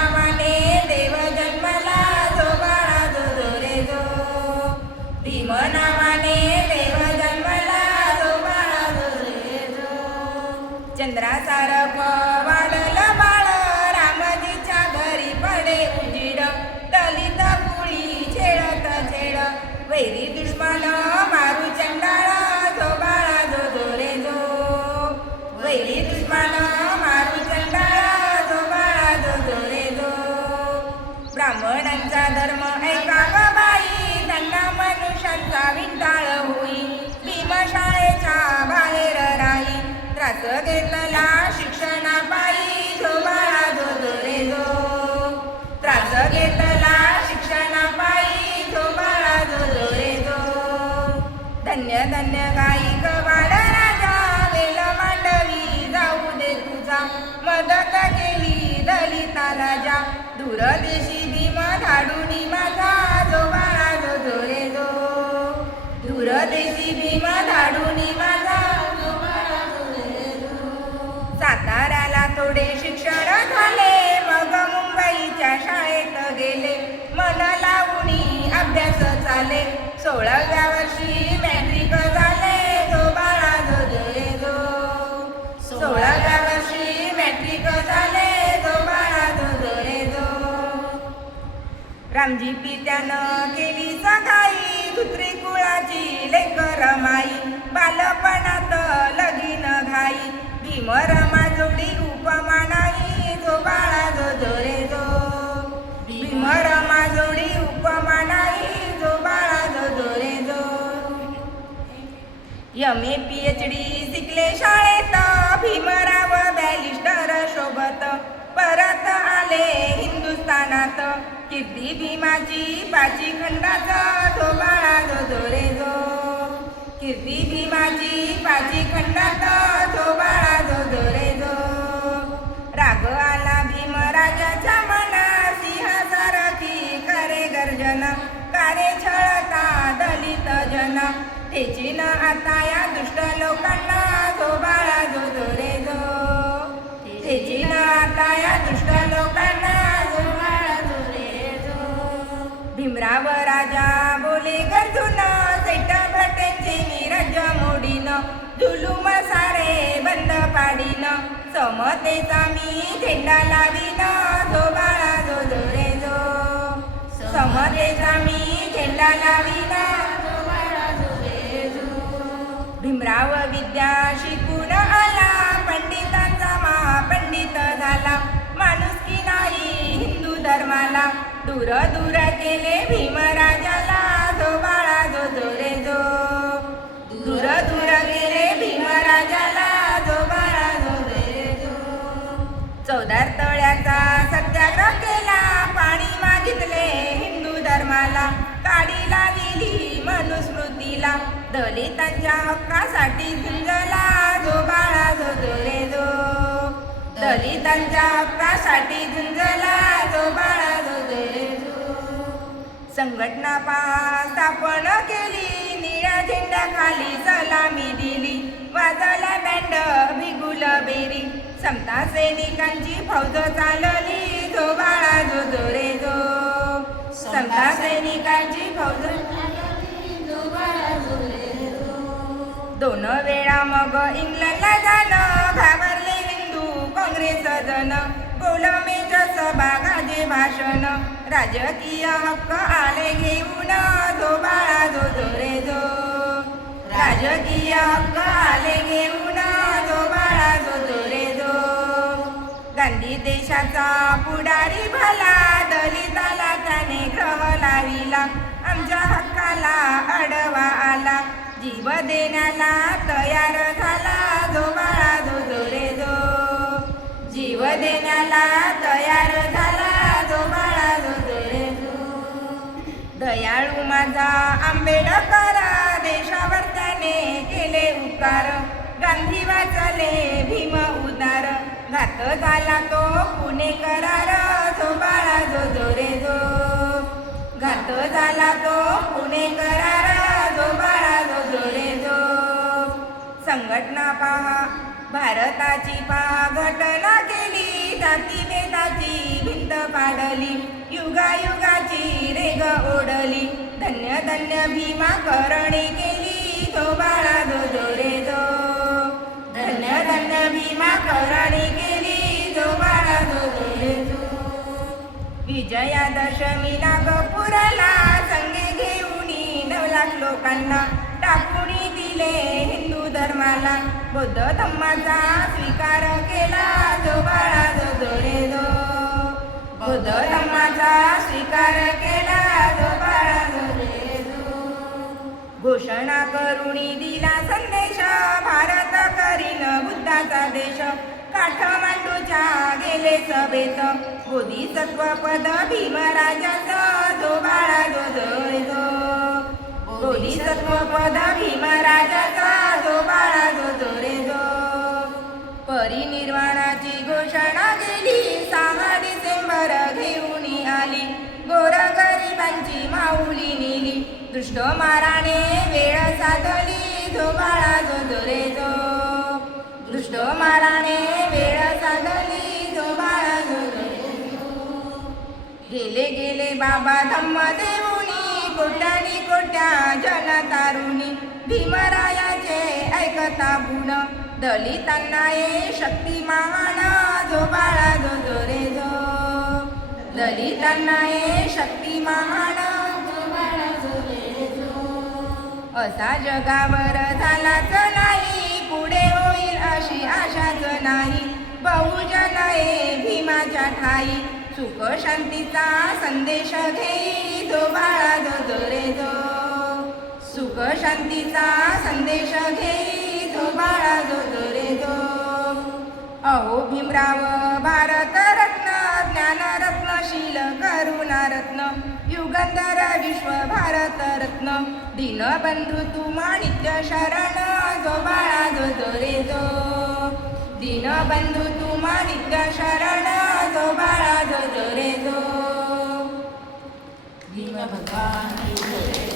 नावाने देव जन्मला जो बाळा जो जो रे जो. भीम नावाने देव जन्मला जो बाळा जो रे जो. चंद्रासारखं वाढलं बाळ रामजीच्या घरी पडे उजीड. दलित कुळी छेडत छेड वैरी दुश्मन मारू चंडाळ जो बाळा जो जो रे जो. वैरी दुश्मन मारू चंडाळ जो बाळा जो जो रे जो. ब्राह्मणांचा धर्म ऐकावा बाई त्यांना मनुष्यांचा विंटाळ होई. भीमशाळेच्या बाहेर राही त्रास घेतला शिक्षणापायी जो बाळा जो जो रे जो. त्रास घेतला शिक्षणापायी जो बाळा जो जो रे जो. धन्य धन्य गायिक बाळ राजा वेल मांडवी जाऊ दे तुझा. मदत केली दलिताला जा दूरदेशी भीम धाडूनी माझा जो बाळा जो जो रे जो. दूरदेशी भीम धाडूनी माझा जो बाळा जो रे जो. साताऱ्याला थोडे शिक्षण झाले मग मुंबईच्या शाळेत गेले. मन लावूनी अभ्यास चाले 16व्या वर्षी मॅट्रिक झाले जो बाळा जो जो रे जो. 16व्या वर्षी मॅट्रिक झाले जो बाळा जो जो रे जो. रामजी पित्यानं केली सगाई धुत्री कुळाची लेकर माई. बालपणात लगीन घाई भीम रमा जोडी उपमा नाही जो बाळा जो जो रे जो. भीम रमा जोडी उपमा नाही जो बाळा जो जो रे जो. MA PhD शिकले शाळेत भीमराव बॅरिस्टर शोभत. परत आले हिंदुस्थानात कीर्ती भीमाची पाची खंडाचा जो बाळा जो जो रे जो. कीर्ती भीमाची पाची खंडात जो बाळा जो जो रे जो. राग आला भीमराजाच्या मना सिंहासारखी करे गर्जन. कारे छळता दलित जन ठेचीन आता या दुष्ट लोकांना जो बाळा जो जो रे जो. ठेचीन आता या दुष्ट लोकांना जो बाळा जो रे जो. भीमराव राजा बोले गरजून सेठ भटेंचे निरज मोडीन. जुलूम सारे बंद पाडीन समतेचा मी झेंडा लावीन जो बाळा जो जो रे जो. समतेचा मी झेंडा लावीन जो बाळा जो रे जो. भीमराव विद्या शिकून आला पंडितांचा महापंडित झाला. माणुसकी नाही हिंदू धर्माला दूर दूर केले भीमराजाला जो बाळा जो जो रे जो. दूर दूर केले भीमराजाला जो बाळा जो रे जो. 14 तळ्याचा सत्याग्रह केला पाणी मागितले हिंदू धर्माला. काडी लाविली मनुस्मृतीला दलितांच्या हक्कासाठी झुंजला जो बाळा जो जो रे जो. दलितांच्या हक्कासाठी झुंजला जो बाळा जो जो रे जो. संघटना स्थापन केली निळ्या झेंड्याखाली सलामी दिली. वाजला बँड भिगुल बेरी समता सैनिकांची फौज चालली जो बाळा जो जो रे जो. समता सैनिकांची फौज चालली जो बाळा जो रे जो. 2 वेळा मग इंग्लंडला जाणं घाबरले हिंदू काँग्रेस जन. गोलमेच्या सभा गाजे भाषण राजकीय हक्क आले घेऊन जो बाळा जो जो रे जो. राजकीय हक्क आले घेऊन जो बाळा जो जो रे जो. गांधी देशाचा पुढारी भला दलिताला त्याने ग्रह लाविला. आमच्या हक्काला अडवा आला जीव देण्याला तयार झाला जो बाळा जो जो रे जो. जीव देण्याला तयार झाला जो बाळा जो जो रे जो. दयाळू माझा आंबेडकर देशावर त्याने केले उपकार. गांधी वाचले भीम उदार घात झाला तो पुणे करार जो बाळा जो जो रे जो. घात झाला तो पुणे करार जो बाळा जो जो रे जो. संघटना पहा भारताची पहा घटना केली जातीभेदाची भिंत मांडली युगायुगाची रेग ओढली धन्य धन्य भीमा करणी केली जो बाळा जो जो रे जो धन्य धन्य भीमा करणी केली जो बाळा जो जो रे जो विजयादशमीला गपुराला संगे घेऊनी 9 लाख लोकांना टाकूनी दिले हिंदू धर्माला बौद्ध धम्माचा स्वीकार केला जो बाळा जो जो रे जो बौद्ध धम्माचा स्वीकार केला जो बाळा जो रे जो घोषणा करुणी दिला संदेश भारत करीन बुद्धाचा देश काठमांडूच्या गेले सभेत बोधिसत्व पद भीमराजाचा जो बाळा जो जो रे जो बोधिसत्व पद भीमराजाचा जो बाळा जो जो रे जो परिनिर्वाणाची घोषणा केली 6 डिसेंबर घेऊन आली गोरगरिबांची माऊली नेली दुष्ट माराने वेळ साधली जो बाळा जो जो रे जो दुष्ट माराने वेळ साधली जो बाळा जो जो रे जो गेले गेले बाबा धम्म देऊनी कोट्यानी कोट्या जनतारुणी भीमरायाचे ऐकता गुण दलितांना ये शक्तिमान जो बाळा जो जो रे जो दलितांना ये शक्तिमान जो बाळा जो रे जो असा जगावर झालाच नाही पुढे होईल अशी आशाच नाही बहुजन ये भीमाच्या ठाई सुख शांतीचा संदेश घेई जो बाळा जो जो रे जो सुख शांतीचा संदेश घेई जो बाळा जो जो रे जो अहो भीमराव भारत रत्न ज्ञानरत्नशील करुणारत्न युगंधर विश्व भारत रत्न दीनबंधू तुम्हा नित्य शरण जो बाळा जो जो रे जो दीनबंधू तुम्हा नित्य शरण जो बाळा जो जो रे जो भीम भगवान